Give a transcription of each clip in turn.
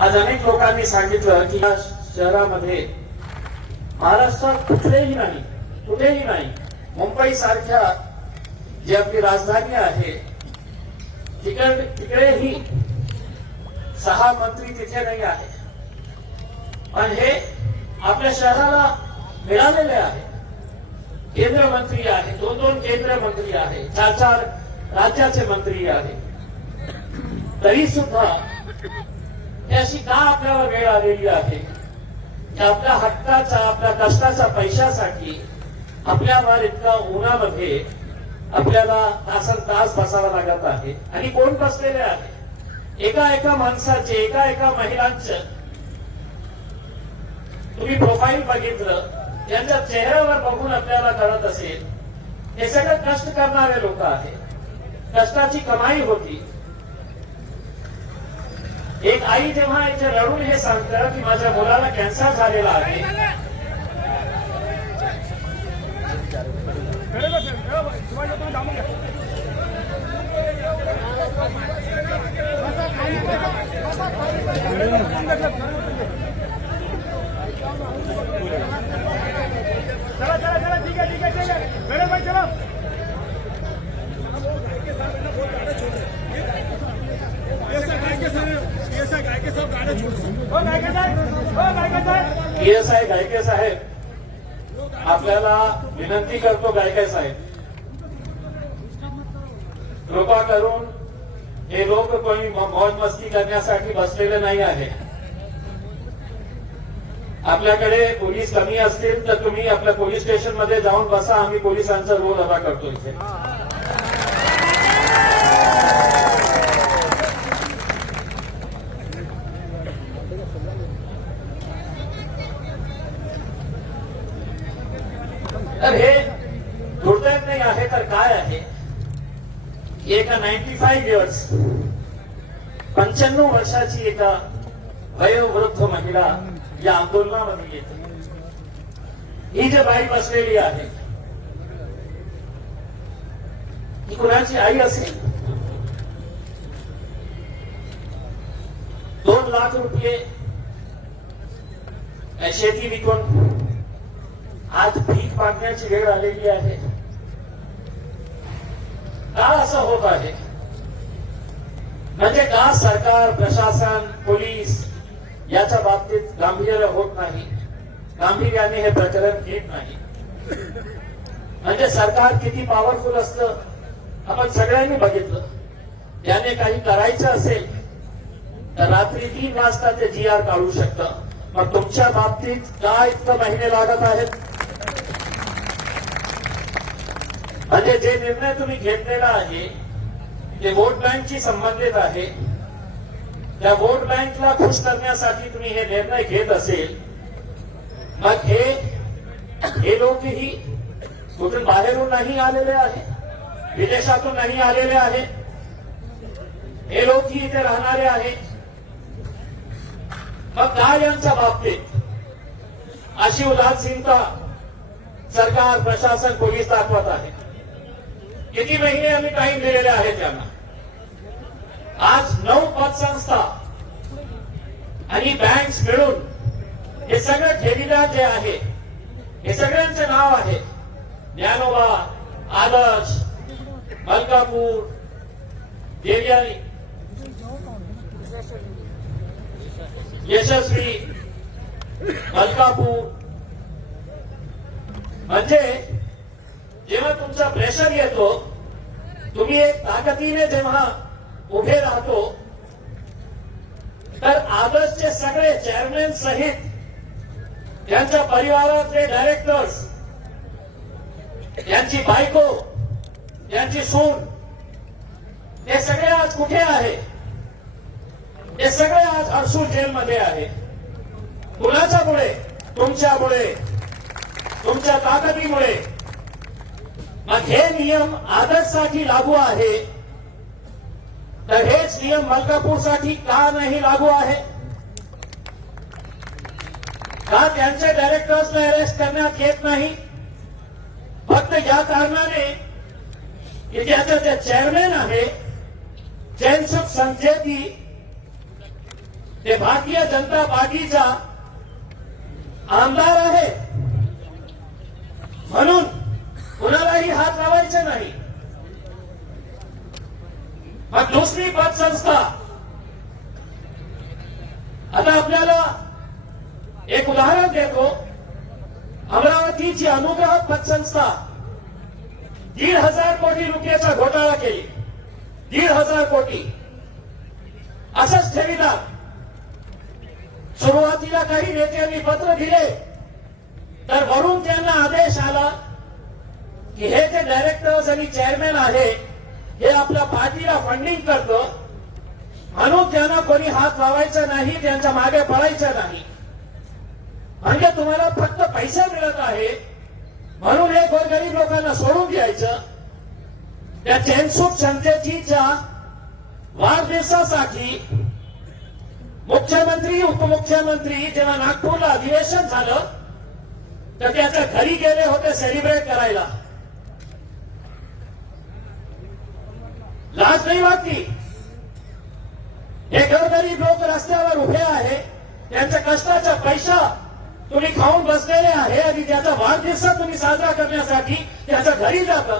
आज अनेक लोकांनी सांगितलं की या शहरामध्ये महाराष्ट्रात कुठेही नाही मुंबई सारख्या जी आपली राजधानी आहे तिकडेही 6 मंत्री तिथे नाही आहे. पण हे आपल्या शहराला मिळालेले आहे. केंद्र मंत्री आहे, 2 केंद्र मंत्री आहे, 4 राज्याचे मंत्री आहे. तरी सुद्धा अशी का आपल्याला वेळ आलेली आहे की आपल्या हक्काचा आपल्या कष्टाच्या पैशासाठी आपल्यावर इतका उन्हामध्ये आपल्याला तास बसावा लागत आहे. आणि कोण बसलेले आहे? एका माणसाचे एका महिलांचं तुम्ही प्रोफाईल बघितलं, त्यांच्या चेहऱ्यावर बघून आपल्याला कळत असेल हे सगळं कष्ट करणारे लोक आहेत. कष्टाची कमाई होती. एक आई जेव्हा इथे रडून हे सांगतं की माझ्या मुलाला कॅन्सर झालेला आहे, चला ठीक है मैडम भाई चलो. PSI गायके साहेब, आपल्याला विनंती करतो गायके साहेब, कृपा करून हे लोक कोणी मौज मस्ती करण्यासाठी बसलेले नाही आहे. आपल्याकडे पोलीस कमी असतील तर तुम्ही आपल्या पोलीस स्टेशन मध्ये जाऊन बसा. आम्ही पोलिसांचा रोल अदा करतो इथे. तर हे दुर्दैव नाही आहे तर काय आहे? एका 95 इयर्स 95 वर्षाची एका वयोवृद्ध महिला या आंदोलनामध्ये येते. ही जी बाई बसलेली आहे ही कुणाची आई असेल? 2 लाख रुपये शेती विकून आज भीक मागण्याची वेळ आलेली आहे. का असं होत आहे? म्हणजे का सरकार, प्रशासन, पोलीस याच्या बाबतीत गांभीर्य होत नाही, गांभीर्याने हे प्रकरण घेत नाही? म्हणजे सरकार किती पॉवरफुल असतं आपण सगळ्यांनी बघितलं. त्याने काही करायचं असेल तर रात्री 3 वाजता ते GR काढू शकतं. मग तुमच्या बाबतीत काय इतकं महिने लागत आहेत? म्हणजे जे निर्णय तुम्ही घेतलेला आहे ते वोट बँकशी संबंधित आहे. त्या वोट बँकला खुश करण्यासाठी तुम्ही हे निर्णय घेत असेल, मग हे लोकही कुठून बाहेरून नाही आलेले आहे, विदेशातून नाही आलेले आहे. हे लोकही इथे राहणारे आहे. मग काय यांच्या बाबतीत अशी उदासीनता सरकार, प्रशासन, पोलीस दाखवत आहे? किती महिने आम्ही टाइम दिलेले आहे त्यांना. आज 9 पतसंस्था आणि बँक्स मिळून हे सगळं ठेवीदार जे आहे हे सगळ्यांचे नाव आहे. ज्ञानोबा, आदर्श, मलकापूर, देवयानी, यशस्वी, मलकापूर. म्हणजे जेव्हा तुमचा प्रेशर येतो, तुम्ही एक ताकदीने जेव्हा उभे राहतो, तर आदर्शचे सगळे चेअरमॅन सहित त्यांच्या परिवारातले डायरेक्टर्स, त्यांची बायको, त्यांची सून, हे सगळे आज कुठे आहे? हे सगळे आज हर्सूल जेलमध्ये आहे. कुणाच्यामुळे? तुमच्यामुळे, तुमच्या ताकदीमुळे. मग हे नियम आदर्शसाठी लागू आहे तर हेच नियम मलकापूरसाठी का नाही लागू आहे? का त्यांचे डायरेक्टर्सला अरेस्ट करण्यात येत नाही? फक्त या कारणाने की ज्याचे जे चेअरमॅन आहे जयसुख संचेती ते भारतीय जनता पार्टीचा आमदार आहे म्हणून कुणालाही हात लावायचे नाही. मग दुसरी पतसंस्था, आता आपल्याला एक उदाहरण देतो. अमरावतीची अनुग्रह पतसंस्था 1,500 कोटी रुपयाचा घोटाळा केली. 1,500 कोटी असंच ठेवीदार. सुरुवातीला काही नेत्यांनी पत्र दिले तर वरून त्यांना आदेश आला की हे जे डायरेक्टर्स आणि चेअरमॅन आहे हे आपल्या पार्टीला फंडिंग करतं म्हणून त्यांना कोणी हात लावायचा नाही, त्यांच्या मागे पडायचं नाही. म्हणजे तुम्हाला फक्त पैसा मिळत आहे म्हणून हे गोरगरीब लोकांना सोडून द्यायचं. त्या चेनसूट संस्थेच्या वाढदिवसासाठी मुख्यमंत्री उपमुख्यमंत्री जेव्हा नागपूरला अधिवेशन झालं तर त्याच्या घरी गेले होते सेलिब्रेट करायला. लाज नाही वाटली. हे गोरगरीब लोक रस्त्यावर उभे आहे, त्यांच्या कष्टाचा पैसा तुम्ही खाऊन बसलेले आहे आणि त्याचा वाढदिवस तुम्ही साजरा करण्यासाठी त्याच्या घरी जाता.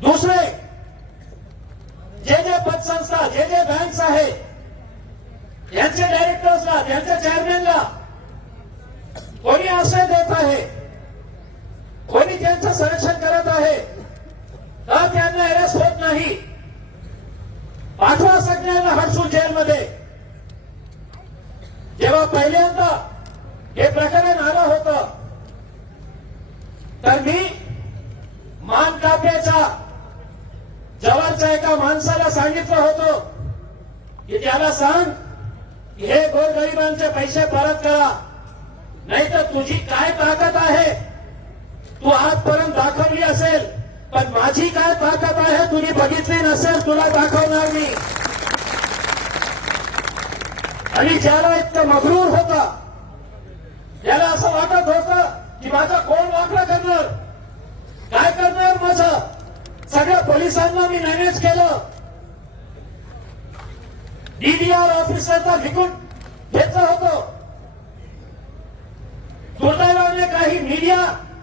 दुसरे जे पतसंस्था जे बँक्स आहेत यांचे डायरेक्टर्सला त्यांच्या चेअरमॅनला कोणी आश्रय देत आहे, कोणी त्यांचं संरक्षण करत आहे तर त्यांना अरेस्ट होत नाही. पाठवा सगळ्यांना हडसून जेलमध्ये. जेव्हा पहिल्यांदा हे प्रकरण आलं होतं तर मी मानकाप्याच्या जवळच्या एका माणसाला सांगितलं होतं की त्याला सांग की हे गोरगरिबांचे पैसे परत करा, नाही तर तुझी काय ताकद आहे तू आजपर्यंत दाखवली असेल, पण माझी काय ताकद आहे तुम्ही बघितली नसेल, तुला दाखवणार मी. आणि ज्याला इतकं मगरूर होता, त्याला असं वाटत होतं की माझा कोण वाकडा करणार, काय करणार माझं, सगळ्या पोलिसांना मी मॅनेज केलं. डीडीआर ऑफिसरचा विकून घेतलं होतं. दुर्दैवाने काही मीडिया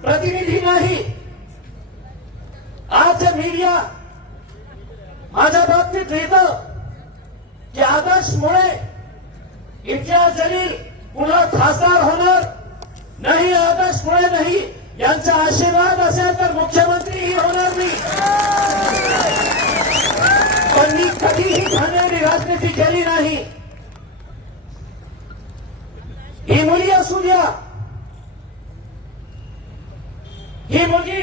प्रतिनिधी नाही. आज मीडिया माझ्या बाबतीत लिहितं की आदर्शमुळे इम्तियाज जलील पुन्हा खासदार होणार नाही, आदर्शमुळे नाही, यांचा आशीर्वाद असेल तर मुख्यमंत्रीही होणार नाही. पण मी कधीही घाणेरडी राजनीती केली नाही. ही मुली असू द्या, ही मुलगी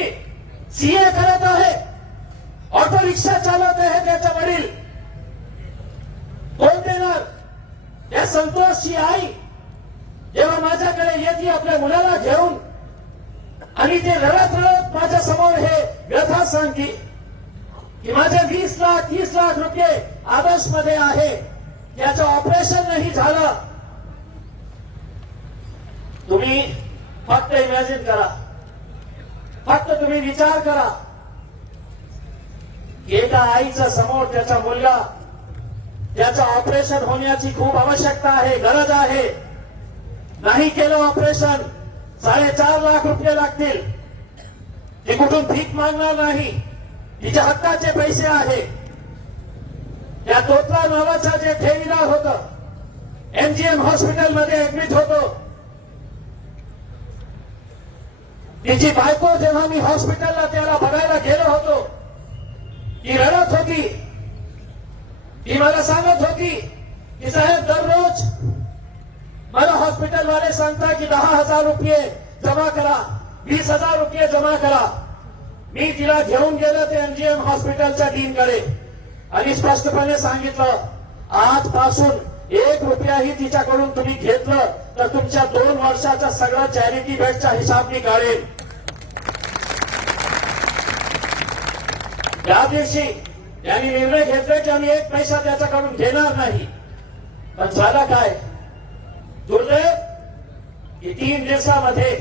सीए करत आहे, ऑटो रिक्षा चालवत आहे, त्याच्या वडील कोण देणार. या संतोषची आई जेव्हा माझ्याकडे येते आपल्या मुलाला घेऊन आणि ते रडत रडत माझ्या समोर हे व्यथा सांगते की माझे 20 लाख 30 लाख रुपये आदर्श मध्ये आहे, याचं ऑपरेशन नाही झालं. तुम्ही फक्त इमॅजिन करा, फक्त तुम्ही विचार करा की एका आईच्या समोर त्याचा मुलगा त्याचं ऑपरेशन होण्याची खूप आवश्यकता आहे, गरज आहे, नाही केलं ऑपरेशन 4.5 लाख रुपये लागतील. ती कुठून भीक मागणार नाही, तिच्या हक्काचे पैसे आहे. त्या तोतला नावाचा जे ठेवीदार होतं एमजीएम हॉस्पिटलमध्ये ऍडमिट होतो, तिची बायको जेव्हा मी हॉस्पिटलला त्याला बघायला गेलो होतो ती रडत होती. ती मला सांगत होती की साहेब दररोज मला हॉस्पिटलवाले सांगता की 10,000 रुपये जमा करा, 20,000 रुपये जमा करा. मी तिला घेऊन गेलो ते एमजीएम हॉस्पिटलच्या डीनकडे आणि स्पष्टपणे सांगितलं आजपासून 1 रुपयाही तिच्याकडून तुम्ही घेतलं तर तुमच्या 2 वर्षाचा सगळा चॅरिटी बेडचा हिसाब मी काढेल. त्या दिवशी त्यांनी निर्णय घेतला की आम्ही 1 पैसा त्याच्याकडून घेणार नाही. पण झाला काय दुर्दैव की 3 दिवसामध्ये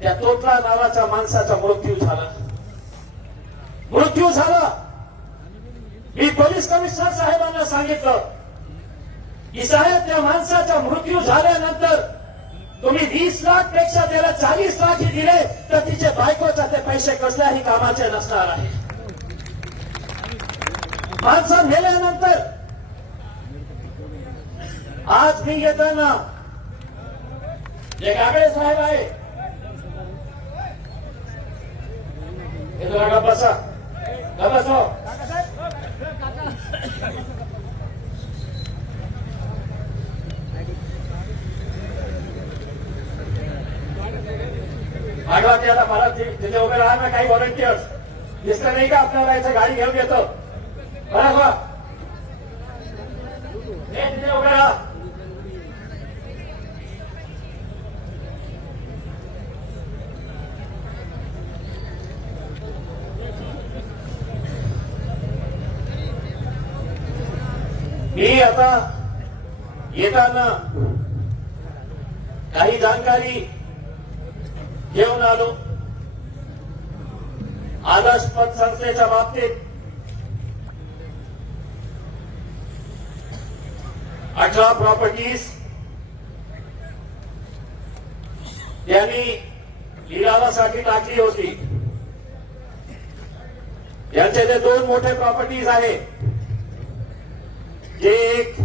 त्या तोतला नावाच्या माणसाचा मृत्यू झाला. मी पोलीस कमिशनर साहेबांना सांगितलं की साहेब त्या माणसाचा मृत्यू झाल्यानंतर तुम्ही 20 लाख पेक्षा त्याला 40 लाखही दिले तर तिचे बायकोचा ते पैसे कसल्याही कामाचे नसणार आहे. माणसं मेल्यानंतर आज मी येताना जे कागडे साहेब आहे हे जरा गप्प बसा. मागवा की आता मला तिथे उभे राहा ना काही व्हॉलंटियर्स दिसतं नाही का आपल्याला इथे गाडी घेऊन येतो. बरोबर हे तिथे उभे राहा. मी आता येताना काही जानकारी घेऊन आलो. आदर्श पतसंस्थेच्या बाबतीत 18 प्रॉपर्टीज त्यांनी लिलावासाठी टाकली होती. यांचे जे 2 मोठे प्रॉपर्टीज आहे जे एक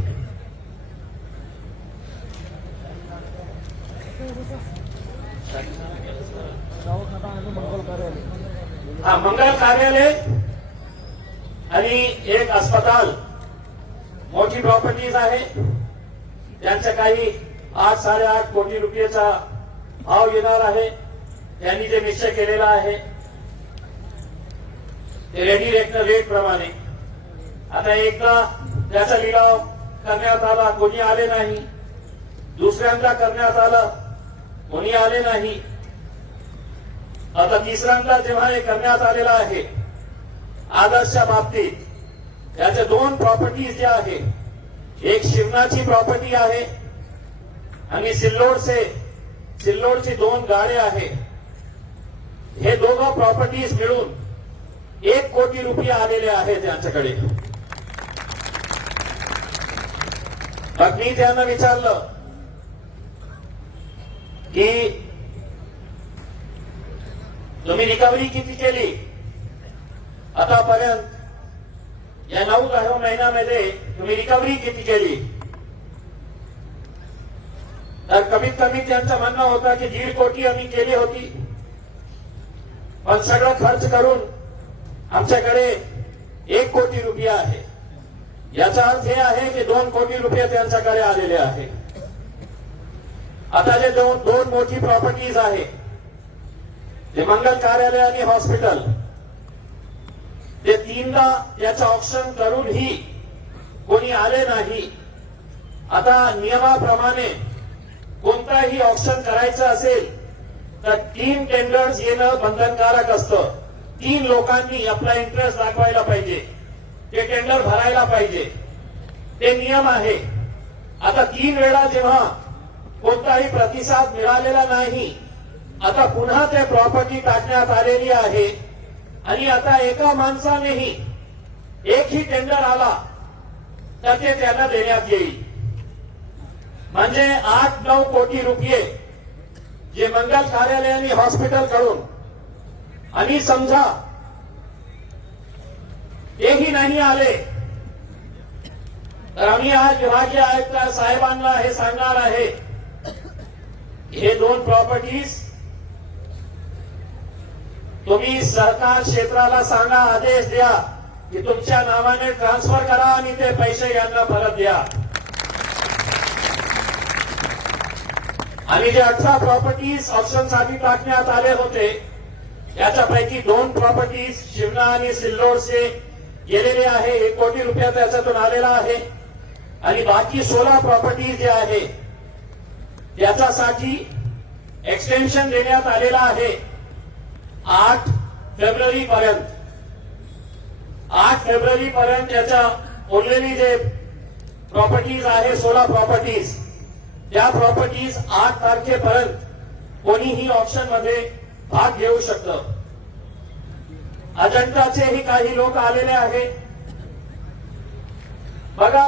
मंगल कार्यालय आणि एक अस्पताल मोठी प्रॉपर्टीज आहे. त्यांचा काही 8-8.5 कोटी रुपयाचा भाव येणार आहे. त्यांनी जे निश्चय केलेला आहे ते रेडी रेट प्रमाणे. आता एकदा त्याचा लिलाव करण्यात आला, कोणी आले नाही. दुसऱ्यांदा करण्यात आलं, कोणी आले नाही. आता तिसऱ्यांदा जेव्हा हे करण्यात आलेला आहे आदर्शच्या बाबतीत, त्याचे 2 प्रॉपर्टीज जे आहे, एक शिवनाची प्रॉपर्टी आहे आणि सिल्लोडची 2 गाडे आहे. हे दोघं प्रॉपर्टीज मिळून 1 कोटी रुपये आलेले आहेत त्यांच्याकडे. मग मी त्यांना विचारलं की तुम्ही रिकव्हरी किती केली आतापर्यंत, या 9-10 महिन्यामध्ये तुम्ही रिकव्हरी किती केली. तर कमीत कमी त्यांचं म्हणणं होतं की 1.5 कोटी आम्ही केली होती, पण सगळं खर्च करून आमच्याकडे 1 कोटी रुपये आहे. याचा अर्थ हे आहे की 2 कोटी रुपये त्यांच्याकडे आलेले आहे. आता जे 2 मोठी प्रॉपर्टीज आहे ते मंगल कार्यालय आणि हॉस्पिटल, ते 3दा याचं ऑप्शन करूनही कोणी आले नाही. आता नियमाप्रमाणे कोणताही ऑप्शन करायचं असेल तर 3 टेंडर्स येणं बंधनकारक असतं. 3 लोकांनी आपला इंटरेस्ट दाखवायला पाहिजे, ते टेंडर भरायला पाहिजे, ते नियम आहे. आता 3 वेळा जेव्हा कोणताही प्रतिसाद मिळालेला नाही, आता पुन्हा ते प्रॉपर्टी टाकण्यात आलेली आहे आणि आता एका माणसानेही एकही टेंडर आला तर ते त्यांना देण्यात येईल. म्हणजे 8-9 कोटी रुपये जे मंगल कार्यालय आणि हॉस्पिटल कडून, आणि समजा तेही नाही आले तर आम्ही आज विभागीय आयुक्त साहेबांना हे सांगणार आहे, हे 2 प्रॉपर्टीज तुम्ही सरकार क्षेत्राला सांगा, आदेश द्या की तुमच्या नावाने ट्रान्सफर करा आणि ते पैसे यांना परत द्या. आणि जे 18 प्रॉपर्टीज ऑप्शनसाठी टाकण्यात आले होते त्याच्यापैकी 2 प्रॉपर्टीज शिवना आणि सिल्लोडचे गेलेले आहे. 1 कोटी रुपया त्याच्यातून आलेला आहे. आणि बाकी 16 प्रॉपर्टीज जे आहे त्याच्यासाठी एक्सटेन्शन देण्यात आलेला आहे 8 फेब्रुवारी पर्यंत. 8 फेब्रुवारी पर्यंत त्याच्या उरलेली जे प्रॉपर्टीज आहे 16 प्रॉपर्टीज, त्या प्रॉपर्टीज 8 तारखेपर्यंत कोणीही ऑप्शन मध्ये भाग घेऊ शकतं. अजंताचेही काही लोक आलेले आहेत, बघा